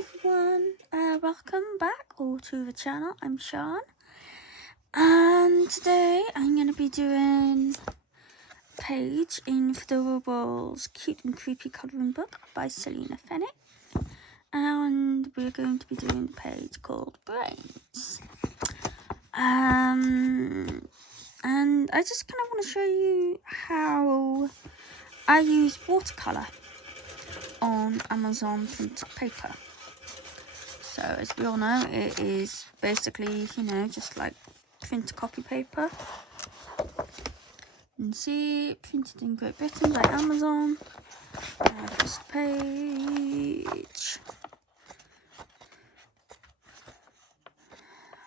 everyone, welcome back all to the channel. I'm Sean, and today I'm going to be doing a page in Faedorables Cute and Creepy Colouring Book by Selina Fenech, and we're going to be doing the page called Brains. And I just kind of want to show you how I use watercolour on Amazon printed paper. So as we all know, it is basically, just like print copy paper. You can see printed in Great Britain by Amazon. First page.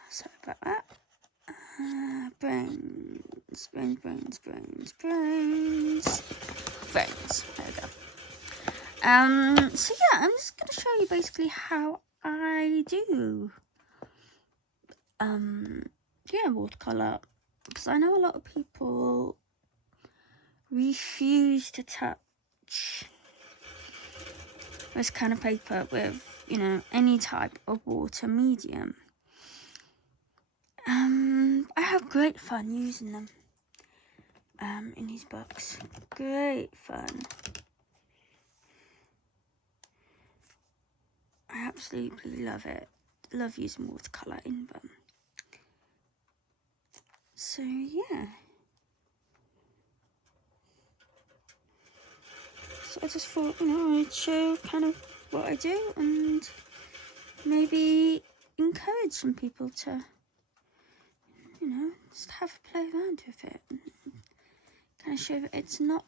Sorry about that. Brains. There we go. So yeah, I'm just going to show you basically how I do watercolour, because I know a lot of people refuse to touch this kind of paper with any type of water medium. I have great fun using them in these books. Great fun. I absolutely love it. Love using watercolour in them. So yeah. So I just thought, I'd show kind of what I do and maybe encourage some people to, just have a play around with it. And kind of show that it's not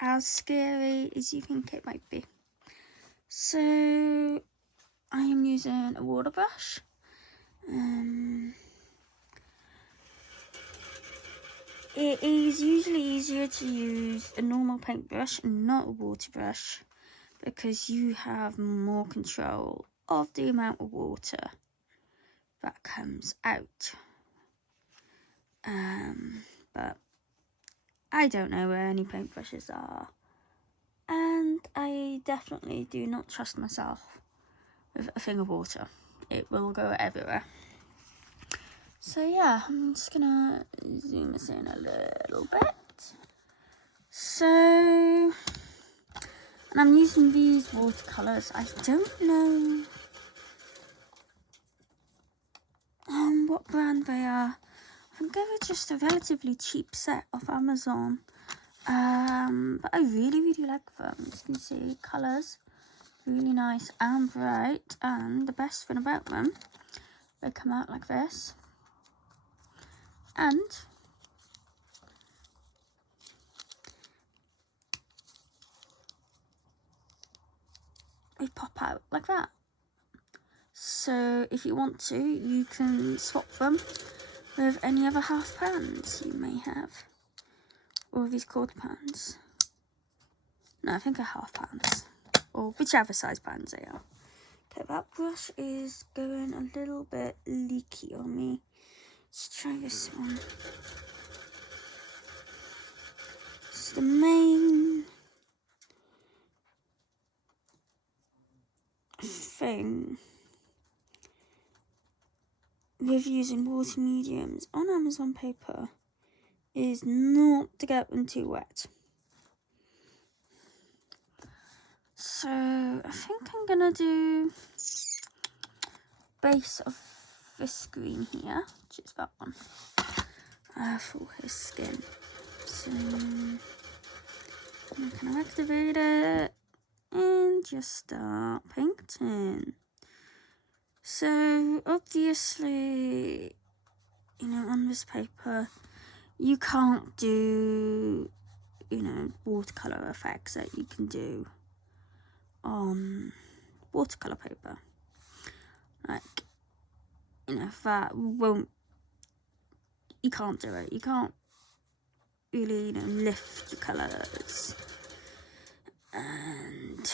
as scary as you think it might be. So I am using a water brush. It is usually easier to use a normal paintbrush and not a water brush, because you have more control of the amount of water that comes out. But I don't know where any paintbrushes are, and I definitely do not trust myself with a thing of water. It will go everywhere. So yeah, I'm just gonna zoom this in a little bit. So, and I'm using these watercolours. I don't know what brand they are. I think they were just a relatively cheap set off Amazon. But I really like them. As you can see, colours really nice and bright, and the best thing about them, they come out like this, and they pop out like that. So if you want to, you can swap them with any other half pans you may have, or these quarter pans. No, I think they're half pans, or whichever size pans they are. Okay, that brush is going a little bit leaky on me. Let's try this one. It's the main thing with using water mediums on Amazon paper is not to get them too wet. So I think I'm gonna do base of this green here, which is that one, for his skin. So I'm gonna activate it and just start painting. So obviously, on this paper, you can't do, watercolour effects that you can do on watercolour paper. Like, that won't, you can't do it. You can't really, lift your colours and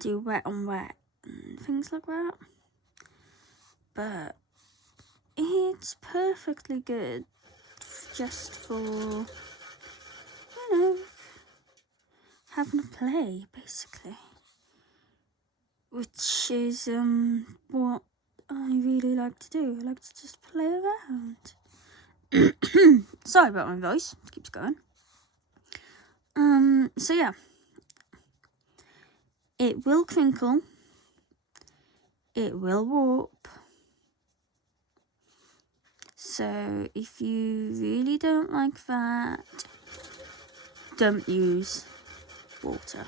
do wet on wet and things like that. But it's perfectly good just for, having a play, basically, which is what I really like to do. I like to just play around. Sorry about my voice, it keeps going. So yeah, it will crinkle, it will warp. So if you really don't like that, don't use water.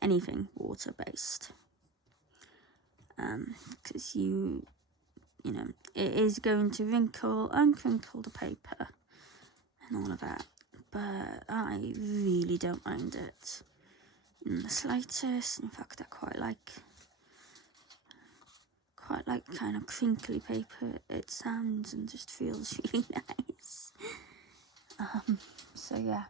Anything water based. Because you know, it is going to wrinkle and crinkle the paper and all of that. But I really don't mind it in the slightest. In fact, I quite like kind of crinkly paper. It sounds and just feels really nice. So yeah.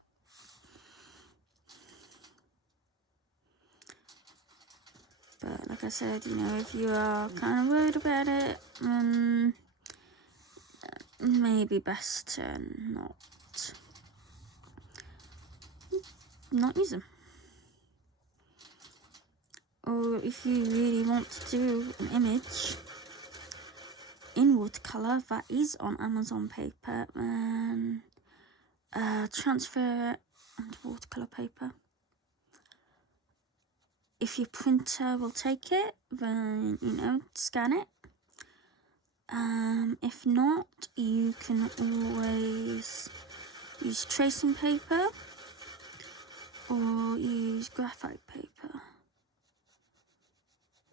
But like I said, you know, if you are kind of worried about it, then maybe best to not use them. Or if you really want to do an image in watercolour that is on Amazon paper, then transfer it onto watercolour paper. If your printer will take it, then, you know, scan it. If not, you can always use tracing paper or use graphite paper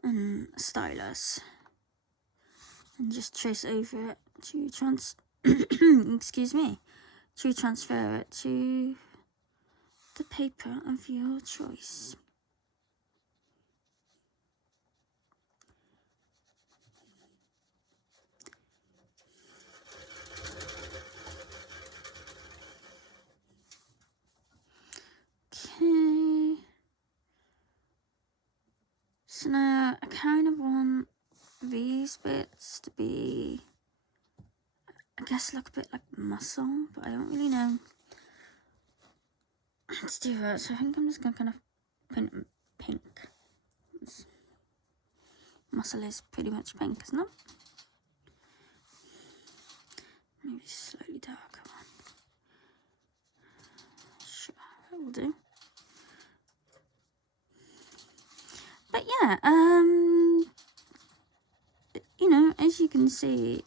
and a stylus, and just trace over it to to transfer it to the paper of your choice. Okay, so now I kind of want these bits to be, I guess, look a bit like muscle, but I don't really know how to do that, so I think I'm just going to kind of paint them pink. Muscle is pretty much pink, isn't it? Maybe slightly darker one. Sure, that will do. But yeah, you know, as you can see,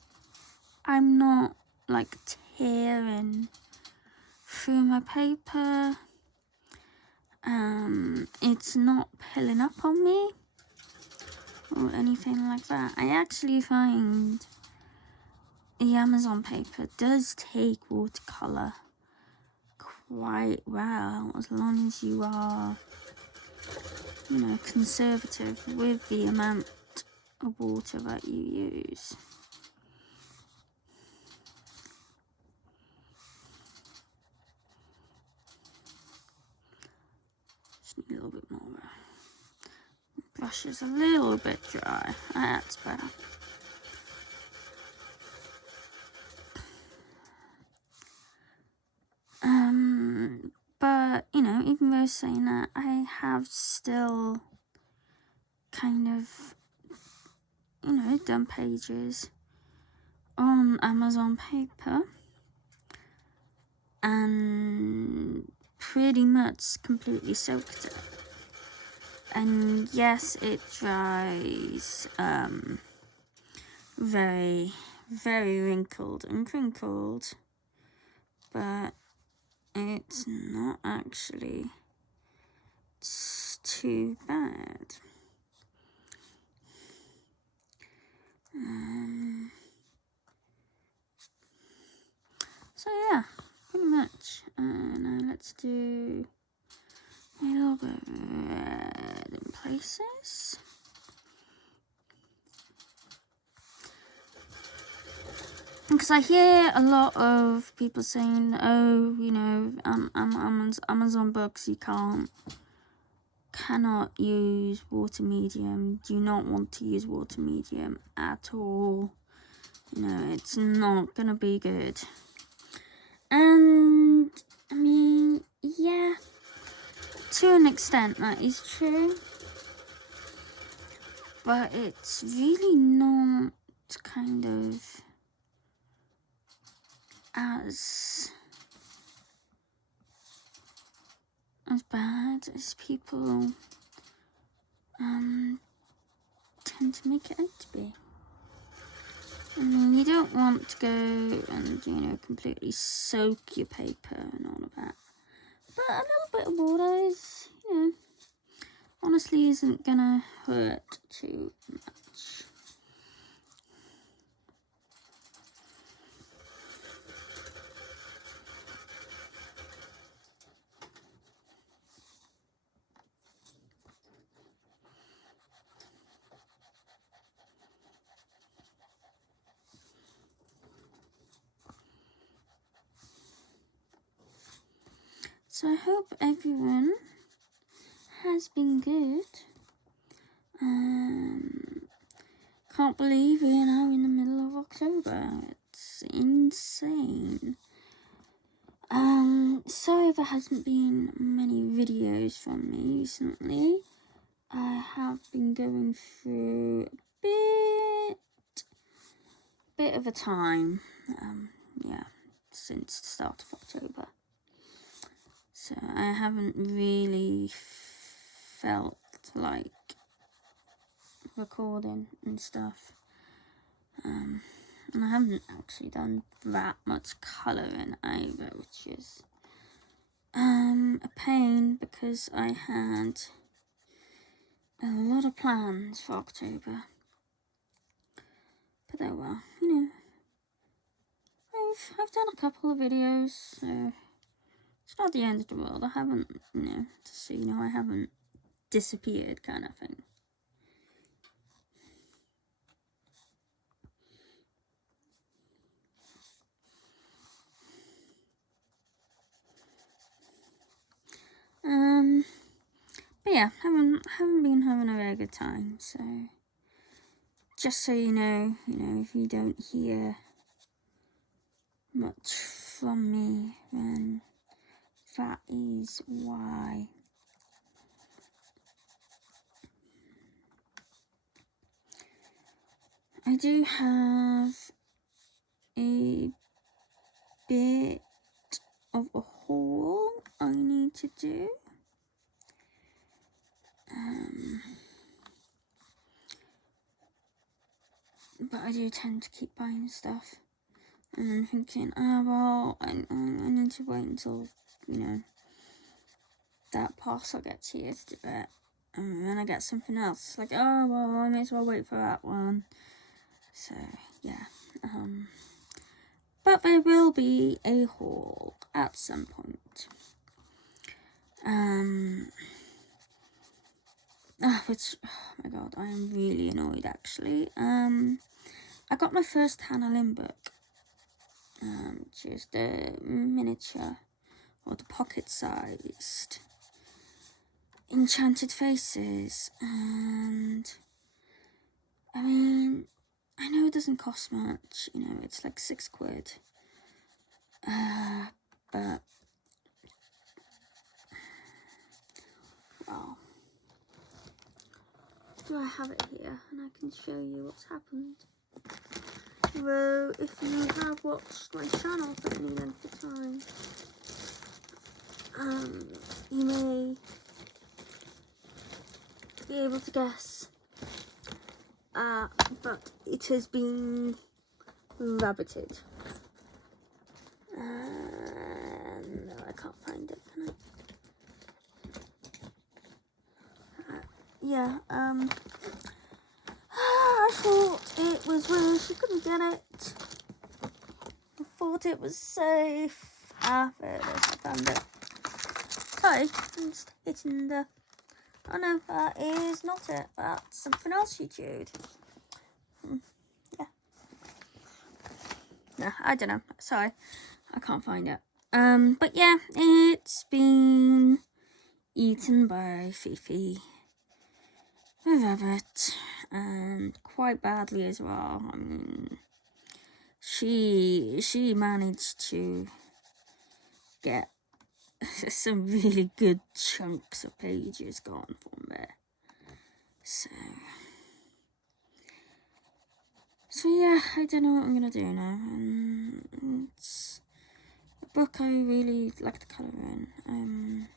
I'm not like tearing through my paper. It's not pilling up on me or anything like that. I actually find the Amazon paper does take watercolour quite well, as long as you are, you know, conservative with the amount of water that you use. Just need a little bit more. Brush is a little bit dry. That's better. But, you know, even though saying that, I have still kind of, you know, done pages on Amazon paper and pretty much completely soaked it. And yes, it dries very, very wrinkled and crinkled, but it's not actually too bad. So yeah, pretty much. Now let's do a little bit of red in places. Because I hear a lot of people saying, oh, you know, Amazon books, you cannot use water medium, do not want to use water medium at all. You know, it's not going to be good. And, I mean, yeah, to an extent that is true. but it's really not kind of as bad as people tend to make it out to be. I mean, you don't want to go and, you know, completely soak your paper and all of that. But a little bit of water is, you know, honestly isn't gonna hurt too much. So I hope everyone has been good. Can't believe we're now in the middle of October. It's insane. Sorry if there hasn't been many videos from me recently. I have been going through a bit of a time, yeah, since the start of October. So I haven't really felt like recording and stuff. And I haven't actually done that much colouring either, which is a pain because I had a lot of plans for October. But oh well, you know, I've done a couple of videos, so it's not the end of the world. I haven't, you know, just so you know, I haven't disappeared kind of thing. But yeah, haven't been having a very good time, so just so you know, if you don't hear much from me, then that is why. I do have a bit of a haul I need to do. But I do tend to keep buying stuff and then thinking, well, I need to wait until, you know, that parcel gets here to do it. And then I get something else. Like, oh, well, I may as well wait for that one. So, yeah. But there will be a haul at some point. Which, oh my god, I am really annoyed actually. I got my first Hannah Lynn book, which is the miniature or the pocket-sized Enchanted Faces, and I mean, I know it doesn't cost much, you know, it's like £6. But well, do I have it here and I can show you what's happened. Although, if you have watched my channel for any length of time, you may be able to guess. But it has been rabbited. No, I can't find it, can I? Yeah, I thought it was where she couldn't get it. I thought it was safe. There it is, I found it. Sorry, I'm just hitting the... Oh no, that is not it. That's something else she chewed. Yeah. No, I don't know. Sorry, I can't find it. But yeah, it's been eaten by Fifi the rabbit, and quite badly as well. I mean, she managed to get some really good chunks of pages gone from there. So So yeah, I don't know what I'm gonna do now. It's a book I really like the colour in.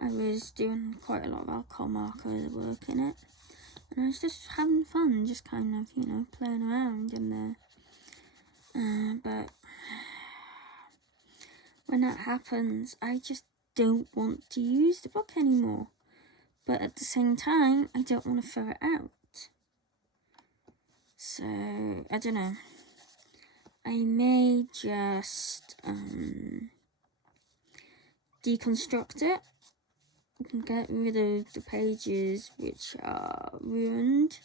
I was doing quite a lot of alcohol marker work in it, and I was just having fun, just kind of, you know, playing around in there. But when that happens, I just don't want to use the book anymore. But at the same time, I don't want to throw it out. So, I don't know. I may just deconstruct it and get rid of the pages which are ruined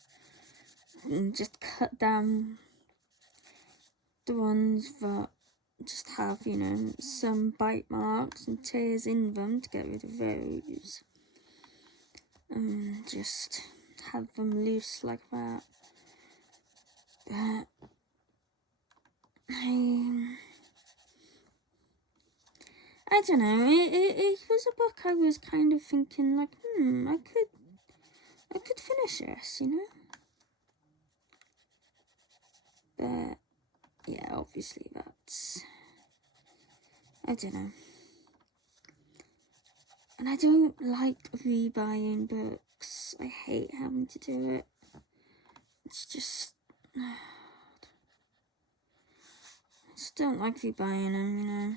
and just cut down the ones that just have, you know, some bite marks and tears in them, to get rid of those. And just have them loose like that. But I don't know, it was a book I was kind of thinking like, I could finish this, you know? But yeah, obviously that's, I don't know. And I don't like rebuying books. I hate having to do it. It's just, I just don't like rebuying them, you know?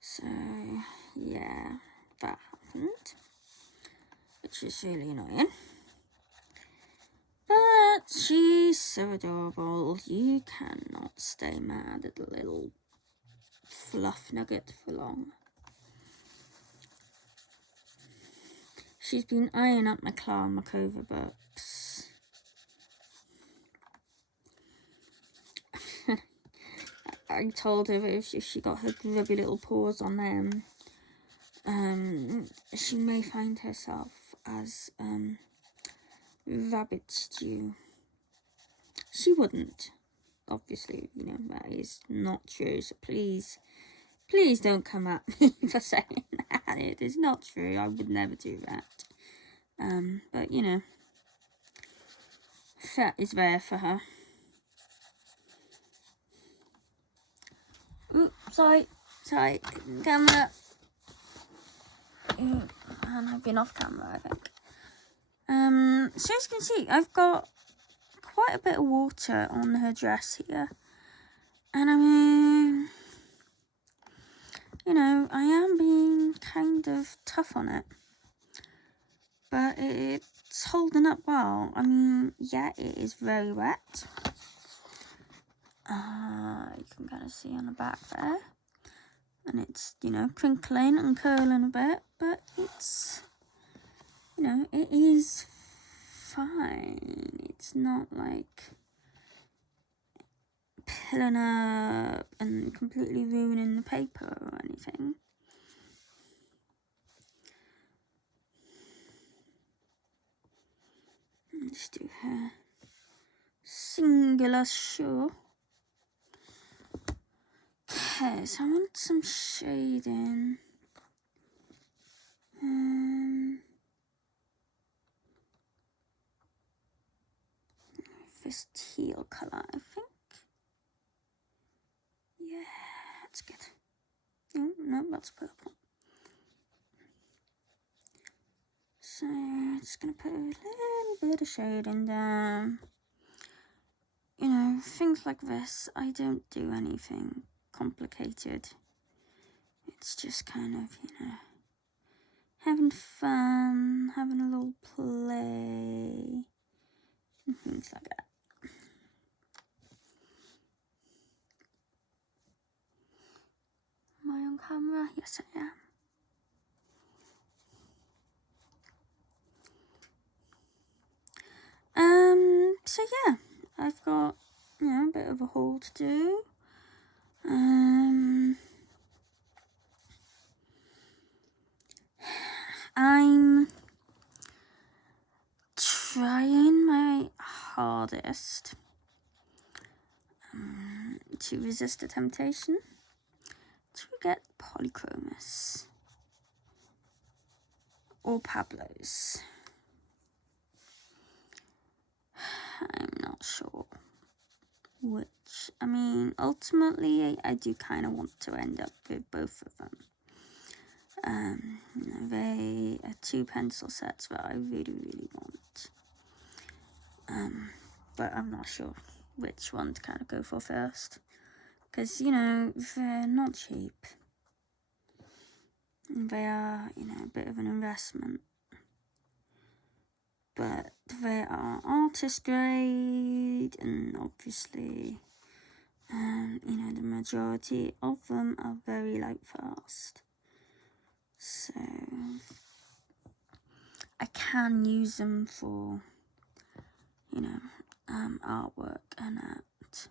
So, yeah, that happened, which is really annoying. But she's so adorable, you cannot stay mad at the little fluff nugget for long. She's been eyeing up my Clara Makova books. I told her if she got her grubby little paws on them, she may find herself as rabbit stew. She wouldn't, obviously, you know, that is not true, so please don't come at me for saying that. It is not true, I would never do that. But, you know, that is there for her. Ooh, sorry, camera. And I've been off camera, I think. So as you can see, I've got quite a bit of water on her dress here. And I mean, you know, I am being kind of tough on it. But it's holding up well. I mean, yeah, it is very wet. You can kind of see on the back there. And it's, you know, crinkling and curling a bit. But it's, you know, it is fine. It's not like pilling up and completely ruining the paper or anything. Let's do her singular show. Okay, so I want some shading. This teal colour, I think. Yeah, that's good. No, that's purple. So, just gonna put a little bit of shading down. You know, things like this, I don't do anything complicated. It's just kind of, you know, having fun, having a little play, and things like that. Am I on camera? Yes, I am. So yeah, I've got, you know, a bit of a haul to do. I'm trying my hardest to resist the temptation to get polychromos. or Pablo's. I'm not sure which. I mean, ultimately, I do kind of want to end up with both of them. They are 2 pencil sets that I really, really want. But I'm not sure which one to kind of go for first. Because, they're not cheap. They are, a bit of an investment. But they are artist grade, and obviously, the majority of them are very light fast. So, I can use them for, artwork and that.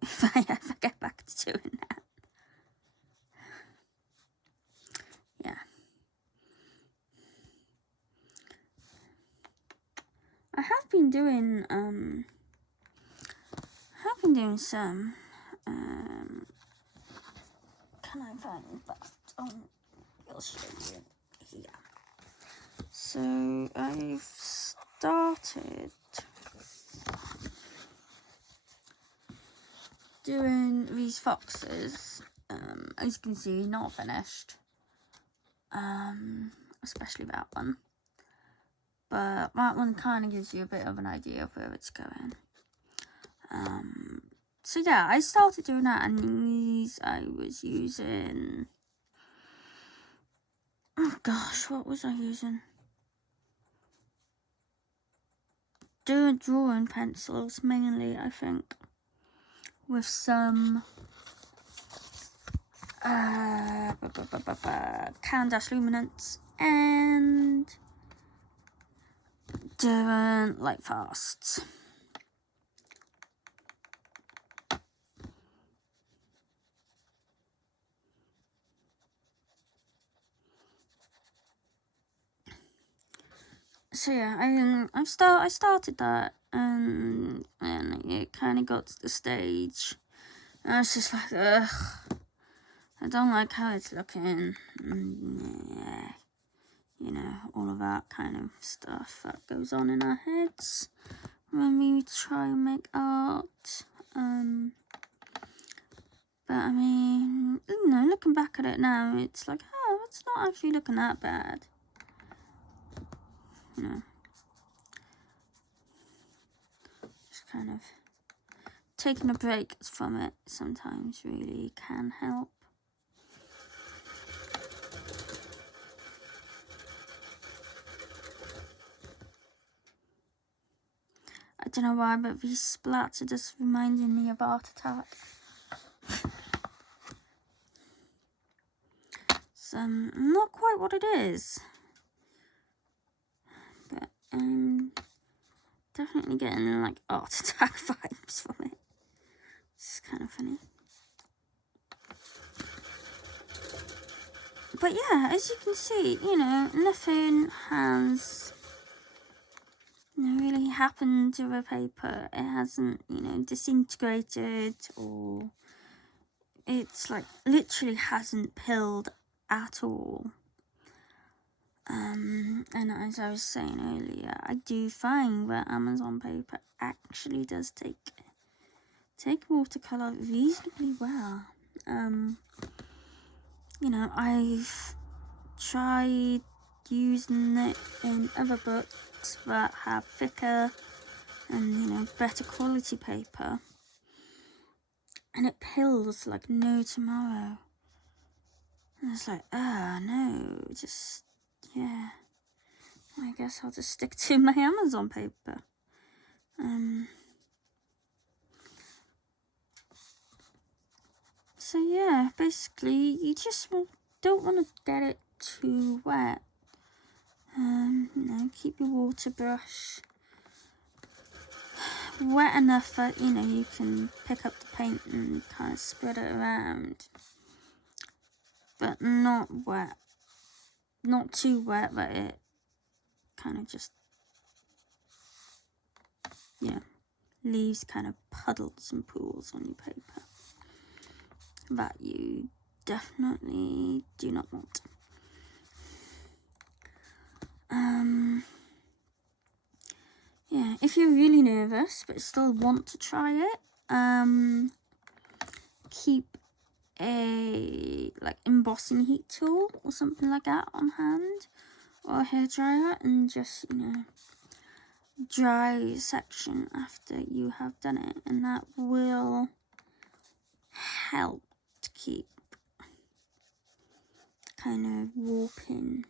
If I ever get back to doing that. Yeah. I have been doing some, can I find that? I'll show you here. So I've started doing these foxes. As you can see, not finished. Especially that one. But that one kind of gives you a bit of an idea of where it's going. So yeah, I started doing that, and these I was using. Oh gosh, what was I using? Doing drawing pencils mainly, I think, with some Caran-d'Ache luminance and doing light fasts. So yeah, I started that, and it kind of got to the stage. And I was just like, ugh, I don't like how it's looking. Yeah, all of that kind of stuff that goes on in our heads when we try and make art. But I mean, looking back at it now, it's like, oh, it's not actually looking that bad. Just kind of taking a break from it sometimes really can help. I don't know why, but these splats are just reminding me of Art Attack. It's not quite what it is, but I'm definitely getting like Art Attack vibes from it. It's kind of funny. But yeah, as you can see, nothing has really happened to the paper. It hasn't, disintegrated, or it's like literally hasn't pilled at all. And as I was saying earlier, I do find that Amazon paper actually does take watercolour reasonably well. I've tried using it in other books that have thicker and better quality paper, and it pills like no tomorrow. And it's like, no, just, yeah, I guess I'll just stick to my Amazon paper. So yeah, basically you just don't want to get it too wet. Keep your water brush wet enough that you can pick up the paint and kind of spread it around, but not wet, not too wet that it kind of just leaves kind of puddles and pools on your paper that you definitely do not want. Yeah, if you're really nervous but still want to try it, keep a embossing heat tool or something like that on hand, or a hairdryer, and just dry section after you have done it, and that will help to keep kind of warping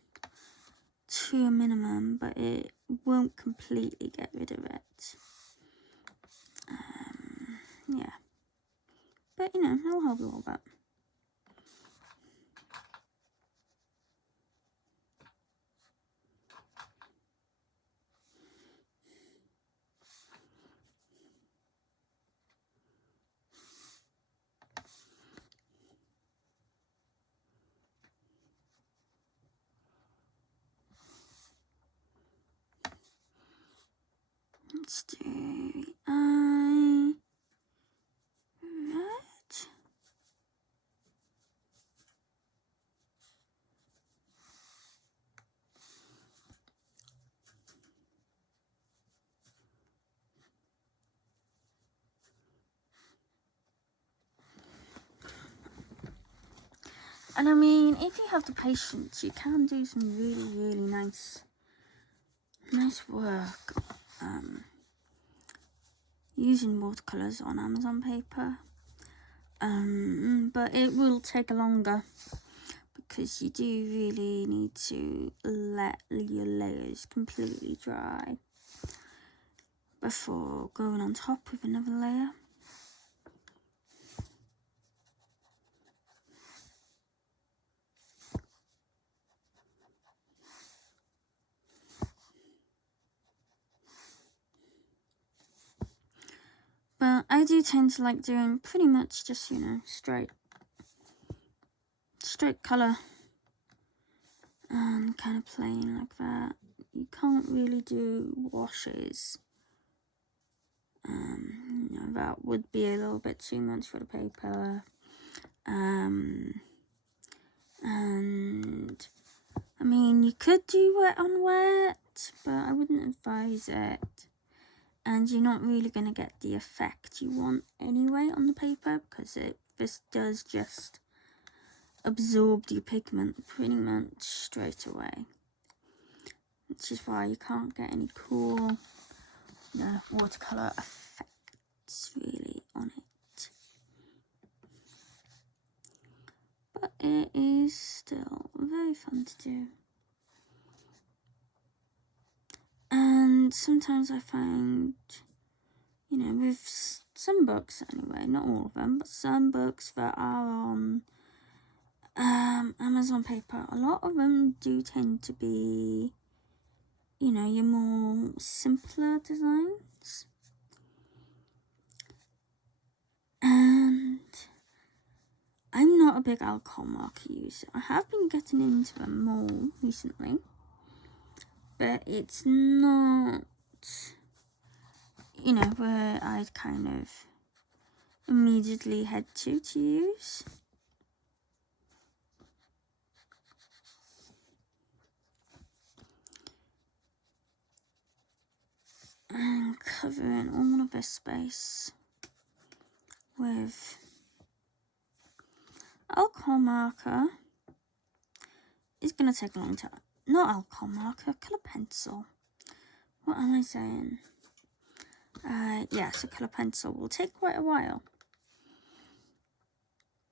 to a minimum, but it won't completely get rid of it. Yeah, but it'll help a little bit. Let's do eye red. And I mean, if you have the patience, you can do some really, really nice work using watercolours on Amazon paper. But it will take longer because you do really need to let your layers completely dry before going on top with another layer. But I do tend to like doing pretty much just, straight colour and kind of plain like that. You can't really do washes. That would be a little bit too much for the paper. And I mean, you could do wet on wet, but I wouldn't advise it. And you're not really going to get the effect you want anyway on the paper, because this does just absorb the pigment pretty much straight away, which is why you can't get any cool watercolour effects really on it. But it is still very fun to do. And sometimes I find, with some books anyway, not all of them, but some books that are on Amazon paper, a lot of them do tend to be, your more simpler designs. And I'm not a big alcohol marker user. I have been getting into them more recently, but it's not, where I'd kind of immediately head to use. And covering all of this space with alcohol marker is going to take a long time. Not alcohol marker, colour pencil. What am I saying? So colour pencil will take quite a while,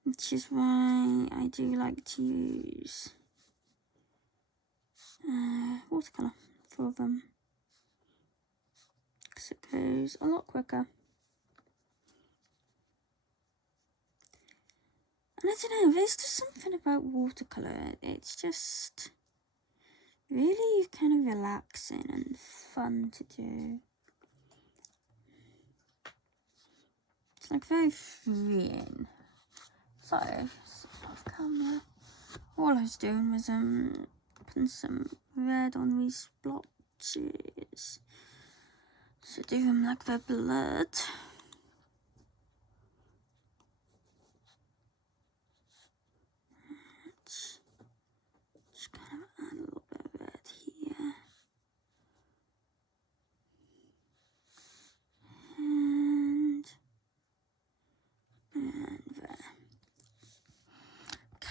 which is why I do like to use watercolour for them, because it goes a lot quicker. And I don't know, there's just something about watercolour, it's just really kind of relaxing and fun to do. It's like very freeing. So, off camera. All I was doing was putting some red on these blotches. So do them like they're blurred. Just kind of add a little bit of red here.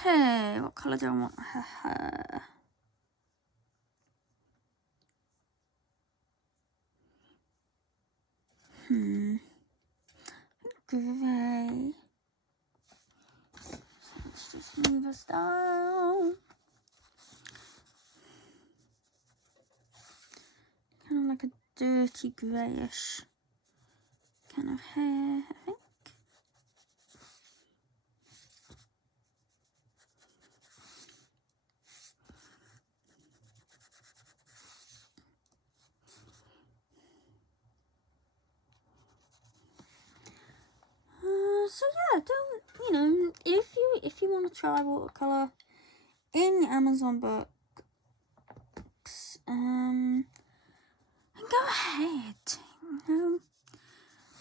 Okay, what colour do I want her hair? Grey. Let's just move us down. Kind of like a dirty greyish kind of hair, I think. So yeah, don't, you know, if you want to try watercolour in the Amazon books, then go ahead. You know,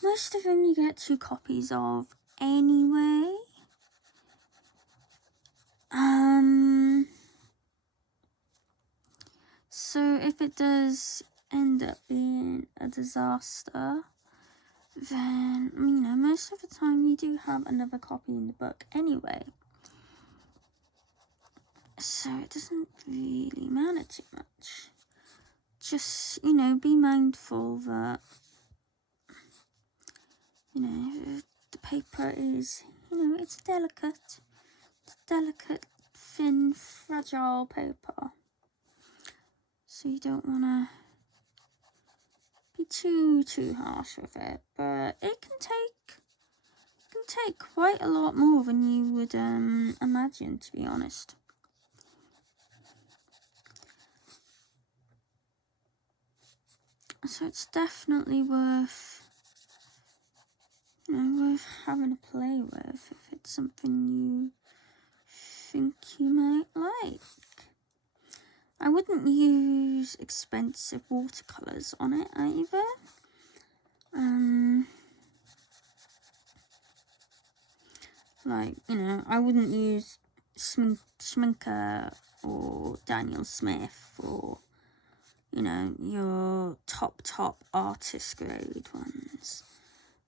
most of them you get 2 copies of anyway. So if it does end up being a disaster, then, you know, most of the time you do have another copy in the book anyway. So it doesn't really matter too much. Just, you know, be mindful that, you know, the paper is, you know, it's delicate, thin, fragile paper. So you don't want to be too harsh with it, but it can take quite a lot more than you would imagine, to be honest. So it's definitely worth, you know, worth having a play with if it's something you think you might like. I wouldn't use expensive watercolours on it either. Like, you know, I wouldn't use Schminker or Daniel Smith or, you know, your top artist grade ones.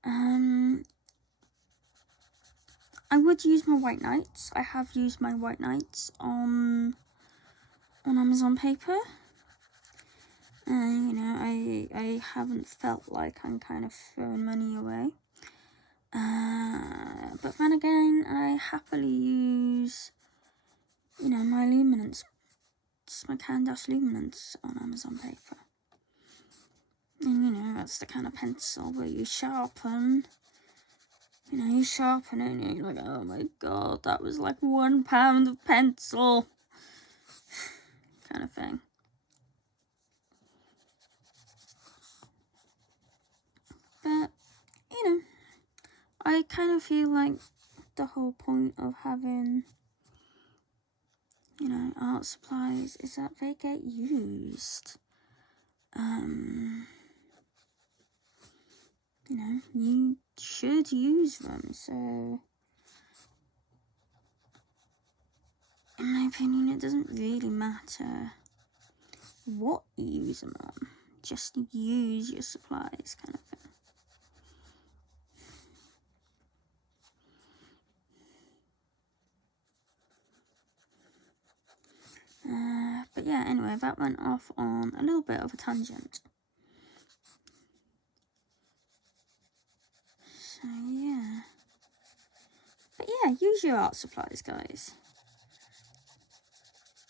I would use my White Nights. I have used my White Nights on Amazon paper. You know, I haven't felt like I'm kind of throwing money away. But then again, I happily use, you know, my luminance, my Candash luminance on Amazon paper. And, you know, that's the kind of pencil where you sharpen, you know, you sharpen it and you're like, oh my god, that was like 1 pound of pencil, kind of thing. But, you know, I kind of feel like the whole point of having, you know, art supplies is that they get used. You know, you should use them, so in my opinion, it doesn't really matter what you use them on. Just use your supplies, kind of thing. But yeah, anyway, that went off on a little bit of a tangent. So yeah. But yeah, use your art supplies, guys.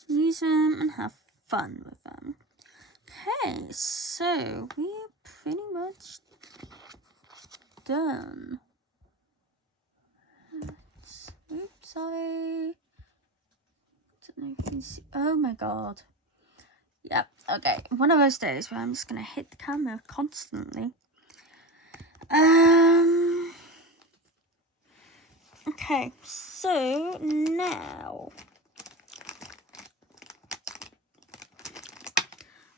Use them and have fun with them. Okay, so we are pretty much done. Oops, sorry. Don't know if you can see. Oh my god. Yep, okay. One of those days where I'm just gonna hit the camera constantly. Okay, so now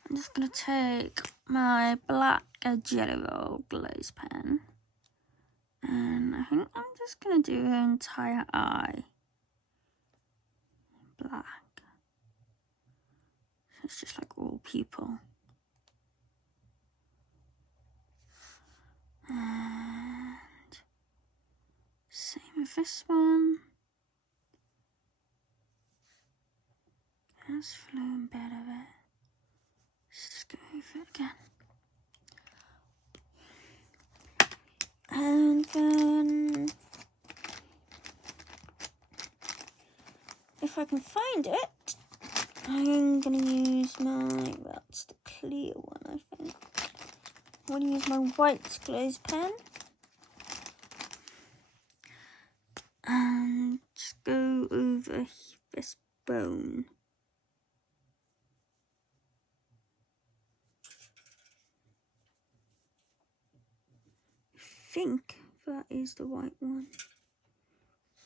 I'm just gonna take my black Jelly Roll glaze pen, and I think I'm just gonna do her entire eye black. It's just like all pupil. And same with this one. Just flow a bit of it. Just go over it again. And then, if I can find it, I'm going to use that's the clear one, I think. I'm going to use my white glaze pen. And just go over this bone. I think that is the white one.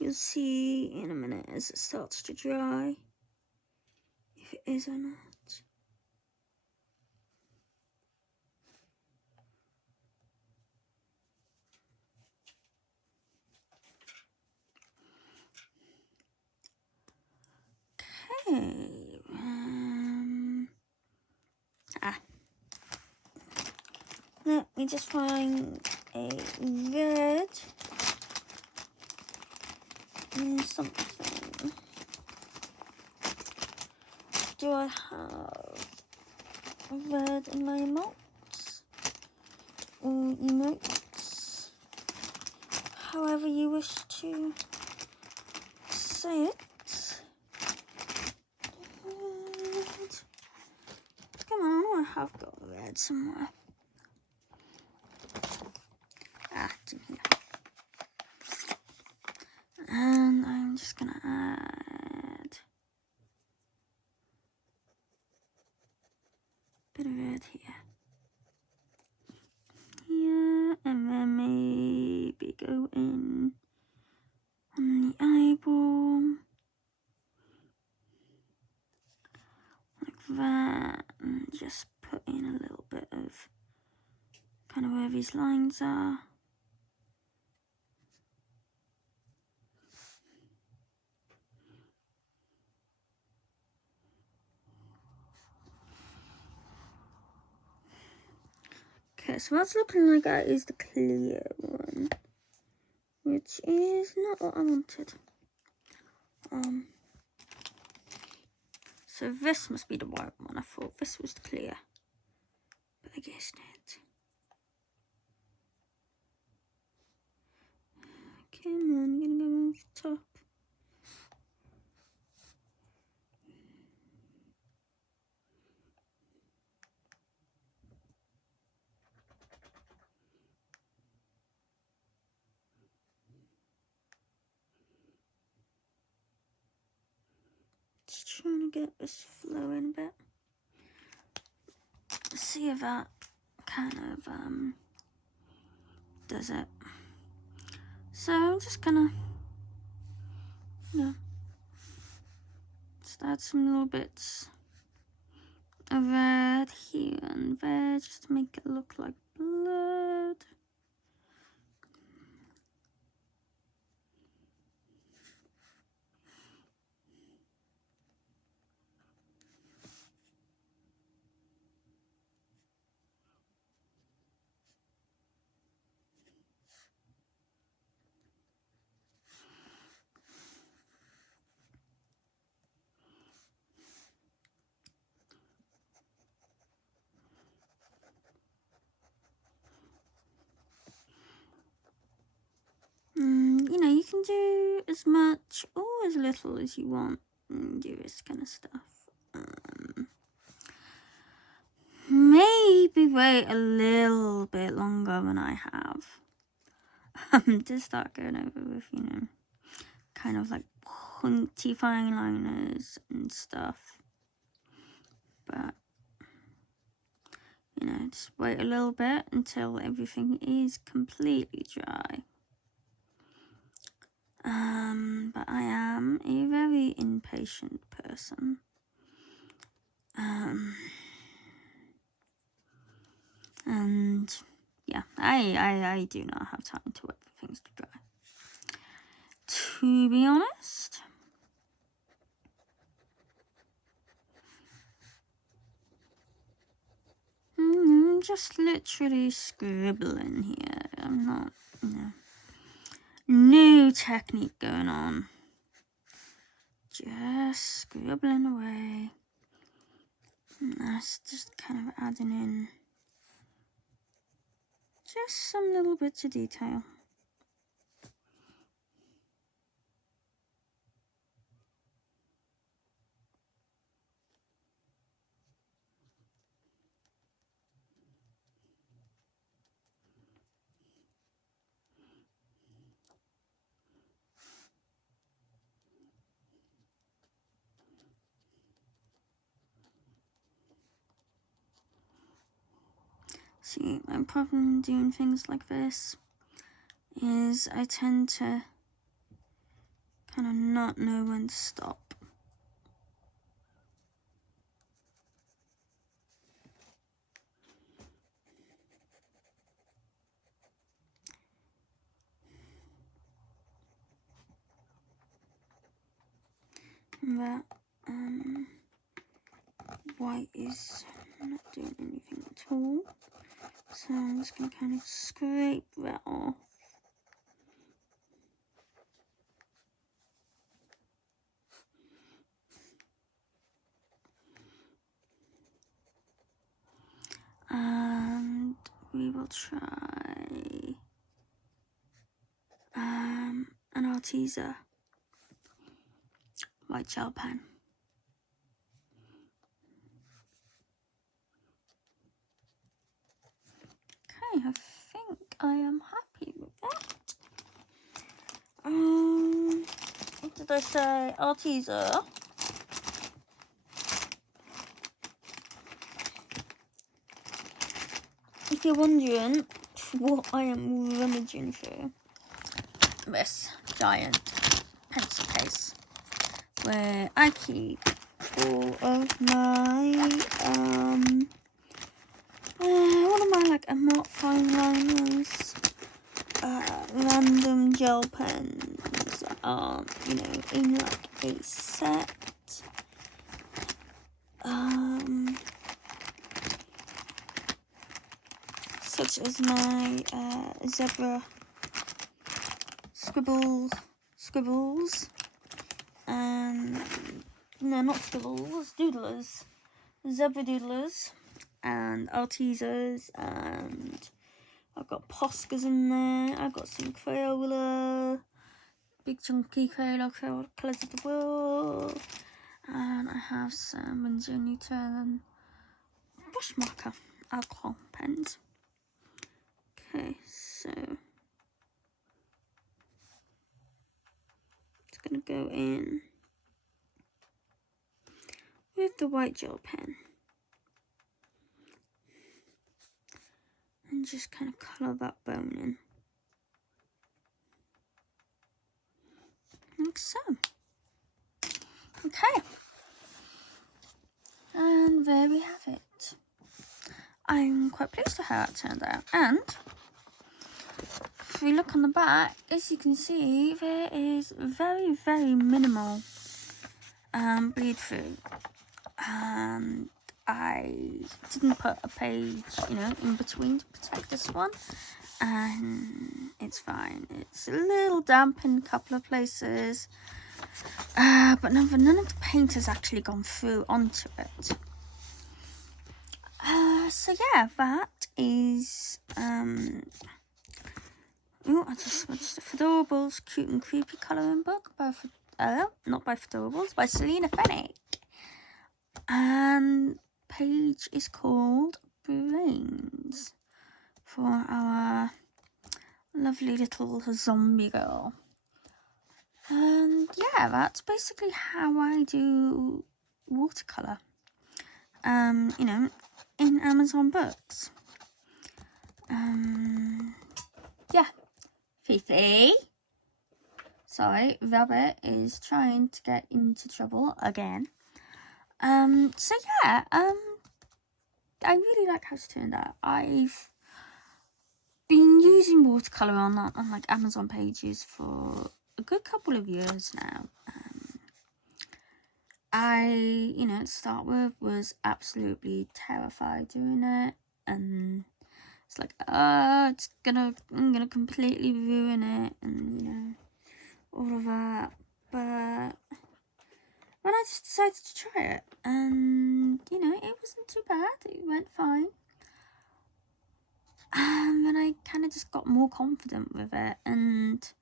You'll see in a minute as it starts to dry if it is or not. Okay. Let me just find a red and something. Do I have red in my emotes or emotes? However you wish to say it. Come on, I have got red somewhere. It's in here. And I'm just gonna add a bit of red here. Here, and then maybe go in on the eyeball. Like that. And just put in a little bit of kind of where these lines are. Okay, so what's looking like that is the clear one, which is not what I wanted. So this must be the white one. I thought this was the clear, but I guess not. Come on, I'm gonna go over the top. Just trying to get this flowing a bit. See if that kind of does it. So I'm just gonna, just add some little bits of red here and there just to make it look like blood. You can do as much or as little as you want and do this kind of stuff. Maybe wait a little bit longer than I have to start going over with, kind of like pointy fine liners and stuff. But, just wait a little bit until everything is completely dry. But I am a very impatient person. And yeah, I do not have time to wait for things to dry, to be honest. I'm just literally scribbling here. I'm not, no technique going on. Just scribbling away. That's just kind of adding in just some little bits of detail. See, my problem doing things like this is I tend to kind of not know when to stop. That white is not doing anything at all, so I'm just going to kind of scrape that off. And we will try an Arteza white gel pen. Okay, I think I am happy with that. What did I say? Arteza. If you're wondering what I am rummaging through, this giant pencil case where I keep all of my one of my like mark fine liners, random gel pens that aren't, you know, in like a set. Such as my zebra scribbles, and no, not scribbles, doodlers, zebra doodlers, and Artezas, and I've got Poscas in there. I've got some Crayola, big chunky Crayola colours of the world, and I have some Winsor & Newton brush marker alcohol pens. Okay, so it's gonna go in with the white gel pen and just kind of colour that bone in, like so. Okay, and there we have it. I'm quite pleased with how that turned out, and if we look on the back, as you can see, there is very, very minimal bleed through. And I didn't put a page, you know, in between to protect this one, and it's fine. It's a little damp in a couple of places, but none of the paint has actually gone through onto it. So yeah, that is I just switched the Faedorables Cute and Creepy colouring book by not by Faedorables, by Selina Fenech. And page is called Brains, for our lovely little zombie girl. And yeah, that's basically how I do watercolour, you know, in Amazon books. Yeah, Fifi. Sorry, Rabbit is trying to get into trouble again. So yeah, I really like how it's turned out. I've been using watercolour on like Amazon pages for a good couple of years now. I, you know, to start with, was absolutely terrified doing it, and it's like, I'm gonna completely ruin it, and you know, all of that. But when I just decided to try it, and you know, it wasn't too bad. It went fine. And I kind of just got more confident with it, and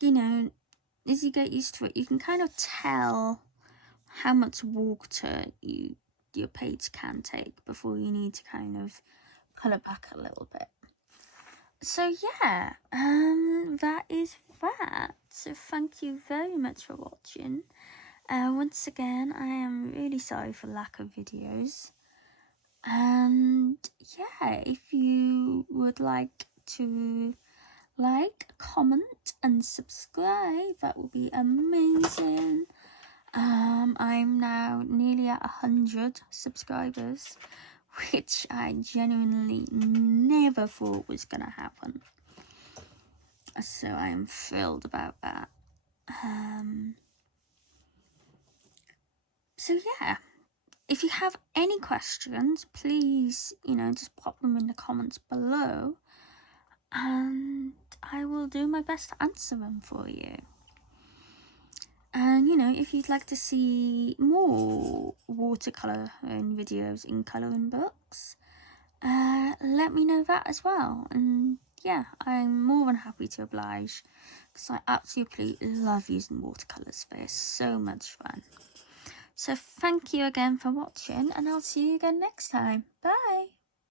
you know, as you get used to it, you can kind of tell how much water your page can take before you need to kind of pull it back a little bit. So yeah, that is that. So thank you very much for watching. Once again, I am really sorry for lack of videos. And yeah, if you would like to like, comment and subscribe, that would be amazing. I'm now nearly at 100 subscribers, which I genuinely never thought was gonna happen. So I am thrilled about that. So yeah, if you have any questions, please, you know, just pop them in the comments below, and I will do my best to answer them for you. And you know, if you'd like to see more watercolour videos in colouring books, let me know that as well. And yeah, I'm more than happy to oblige, because I absolutely love using watercolours. They're so much fun. So thank you again for watching, and I'll see you again next time. Bye!